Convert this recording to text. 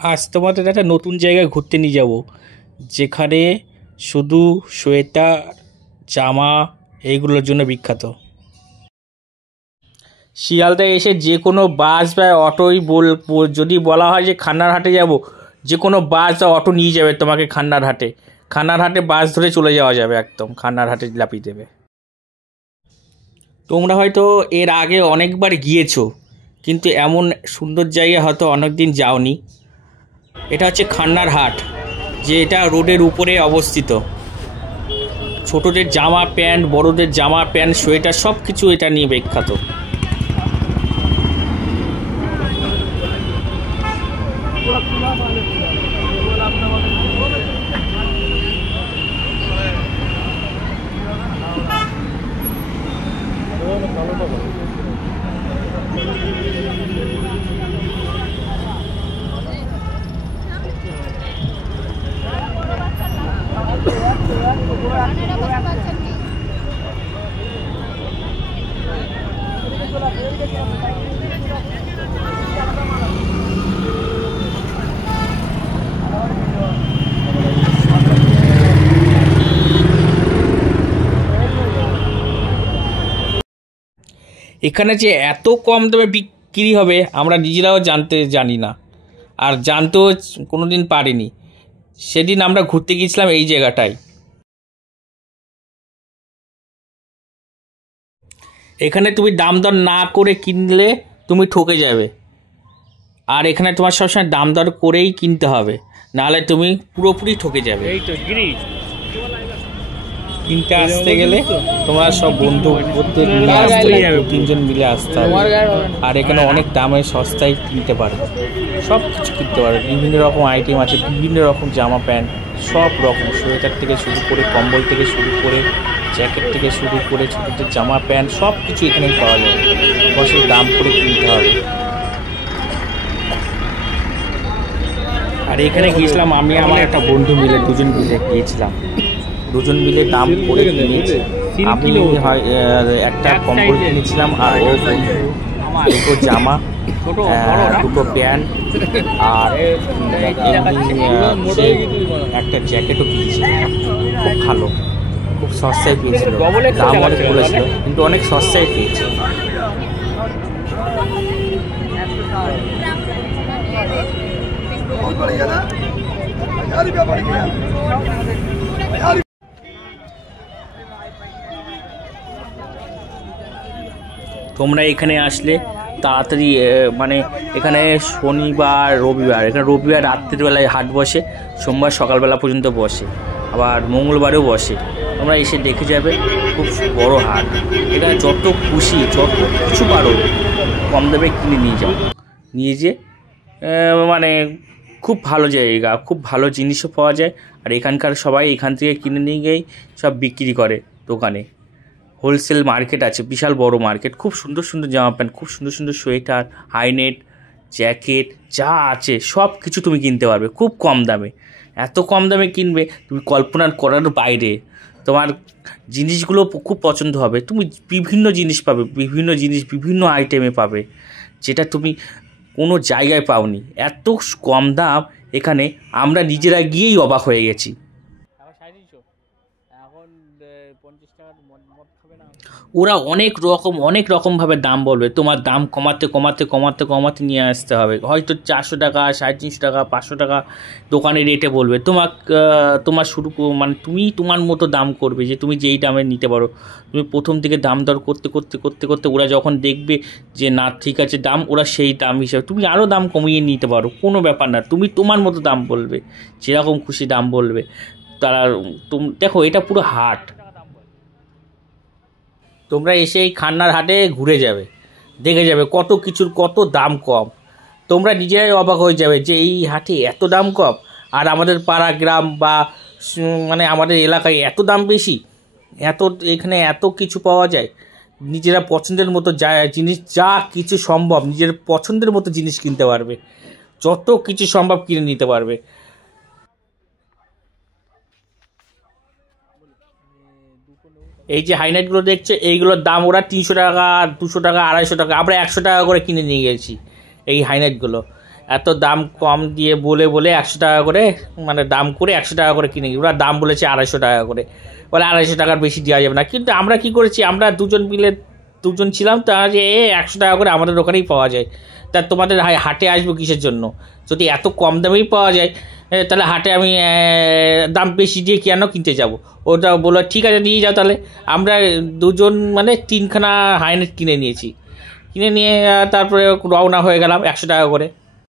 আজ তোমাদের একটা নতুন জায়গায় ঘুরতে নিয়ে যাব, যেখানে শুধু সোয়েটার, জামা এইগুলোর জন্য বিখ্যাত। শিয়ালদায় এসে যে কোনো বাস বা অটোই যদি বলা হয় যে খান্নারহাটে যাব, যে কোনো বাস বা অটো নিয়ে যাবে তোমাকে খান্নারহাটে। খান্নারহাটে বাস ধরে চলে যাওয়া যাবে, একদম খান্নারহাটে লাফিয়ে দেবে। তোমরা হয়তো এর আগে অনেকবার গিয়েছো, কিন্তু এমন সুন্দর জায়গা হয়তো অনেক দিন যাওনি। এটা হচ্ছে খান্নারহাট, যে এটা রোডের উপরে অবস্থিত। ছোটদের জামা প্যান্ট, বড়দের জামা প্যান্ট, সোয়েটার সব কিছু এটা নিয়ে বিখ্যাত। এখানে যে এত কম দামে বিক্রি হবে আমরা নিজেরাও জানি না, আর জানতেও কোনো দিন পারিনি। সেদিন আমরা ঘুরতে গিয়েছিলাম এই জায়গাটায়। এখানে তুমি দাম দর না করে কিনলে তুমি ঠকে যাবে, আর এখানে তোমার সবসময় দাম দর করেই কিনতে হবে, নাহলে তুমি পুরোপুরি ঠকে যাবে। এই তো গিরিশ কিনতে আসতে গেলে তোমরা সব বন্ধু মিলে আসতে হবে, 3জন মিলে আসতে হবে। আর এখানে অনেক দামে সস্তায় কিনতে পারবে, সব কিছু কিনতে পারবে। বিভিন্ন রকম আইটেম আছে, বিভিন্ন রকম জামা প্যান্ট, সব রকম সোয়েটার থেকে শুরু করে, কম্বল থেকে শুরু করে, জ্যাকেট থেকে শুরু করে, ছোটোদের জামা প্যান্ট সব কিছু এখানেই পাওয়া যাবে। বসে দাম করে কিনতে হবে। আর এখানে গিয়েছিলাম আমি আমার একটা বন্ধু মিলে, 2জন মিলে গিয়েছিলাম। 2জন মিলে দাম করে কিনেছি। আমি একটা কম্বল কিনেছিলাম, আর ও দুটো জামা, দুটো প্যান্ট, আর একটা জ্যাকেটও কিনেছিলাম। খুব ভালো, খুব সস্তায় পেয়েছিল। দাম অনেক বলেছিল, কিন্তু অনেক সস্তায় পেয়েছি। তোমরা এখানে আসলে তাড়াতাড়ি, মানে এখানে শনিবার রবিবার, এখানে রবিবার রাত্রিবেলায় হাট বসে, সোমবার সকালবেলা পর্যন্ত বসে, আবার মঙ্গলবারেও বসে। তোমরা এসে দেখে যাবে, খুব বড় হাট। এখানে যত খুশি, যত কিছু পারো কম দামে কিনে নিয়ে যাও, নিয়ে যে মানে খুব ভালো জায়গা, খুব ভালো জিনিসও পাওয়া যায়। আর এখানকার সবাই এখান থেকে কিনে নিয়ে গিয়েই সব বিক্রি করে দোকানে। হোলসেল মার্কেট আছে, বিশাল বড় মার্কেট। খুব সুন্দর সুন্দর জামা প্যান্ট, খুব সুন্দর সুন্দর সোয়েটার, হাইনেট, জ্যাকেট যা আছে সব কিছু তুমি কিনতে পারবে খুব কম দামে। এত কম দামে কিনবে তুমি কল্পনা করার বাইরে। তোমার জিনিসগুলো খুব পছন্দ হবে। তুমি বিভিন্ন জিনিস পাবে, বিভিন্ন জিনিস বিভিন্ন আইটেমে পাবে, যেটা তুমি কোনো জায়গায় পাওনি। এত কম দাম এখানে, আমরা নিজেরা গিয়েই অবাক হয়ে গেছি। ওরা অনেক রকমভাবে দাম বলবে, তোমার দাম কমাতে কমাতে কমাতে কমাতে নিয়ে আসতে হবে। হয়তো 400 টাকা, 350 টাকা, 500 টাকা দোকানের রেটে বলবে। তোমার মানে তুমি তোমার মতো দাম করবে, যে তুমি যেই দামে নিতে পারো। তুমি প্রথম থেকে দাম দর করতে করতে করতে করতে ওরা যখন দেখবে যে না ঠিক আছে দাম, ওরা সেই দাম হিসাবে তুমি আরও দাম কমিয়ে নিতে পারো, কোনো ব্যাপার না। তুমি তোমার মতো দাম বলবে, যেরকম খুশি দাম বলবে তারা। দেখো এটা পুরো হাট, তোমরা এসে এই খান্নারহাটে ঘুরে যাবে, দেখে যাবে কত কিছুর কত দাম কম। তোমরা নিজেরাই অবাক হয়ে যাবে যে এই হাটে এত দাম কম, আর আমাদের পাড়া গ্রাম বা মানে আমাদের এলাকায় এত দাম বেশি। এখানে এত কিছু পাওয়া যায়, নিজেরা পছন্দের মতো জিনিস যা কিছু সম্ভব নিজের পছন্দের মতো জিনিস কিনতে পারবে, যত কিছু সম্ভব কিনে নিতে পারবে। এই যে হাইলাইটগুলো দেখছে, এইগুলোর দাম ওরা 300 টাকা, 200 টাকা, 250 টাকা, আমরা 100 টাকা করে কিনে নিয়ে গেছি এই হাইলাইটগুলো। এত দাম কম দিয়ে বলে বলে 100 টাকা করে মানে দাম করে 100 টাকা করে কিনে ওরা দাম বলেছে 250 টাকা করে, বলে 250 টাকার বেশি দেওয়া যাবে না। কিন্তু আমরা কি করেছি, আমরা দুজন ছিলাম, তা যে 100 টাকা করে আমাদের ওখানেই পাওয়া যায়, তা তোমাদের হাটে আসবো কিসের জন্য, যদি এত কম দামেই পাওয়া যায় তাহলে হাটে আমি দাম বেশি দিয়ে কেন কিনতে যাব। ওটা বললো ঠিক আছে নিয়ে যাও তাহলে। আমরা দুজন মানে 3খানা হাইনেট কিনে নিয়েছি, কিনে নিয়ে তারপরে রওনা হয়ে গেলাম 100 টাকা করে।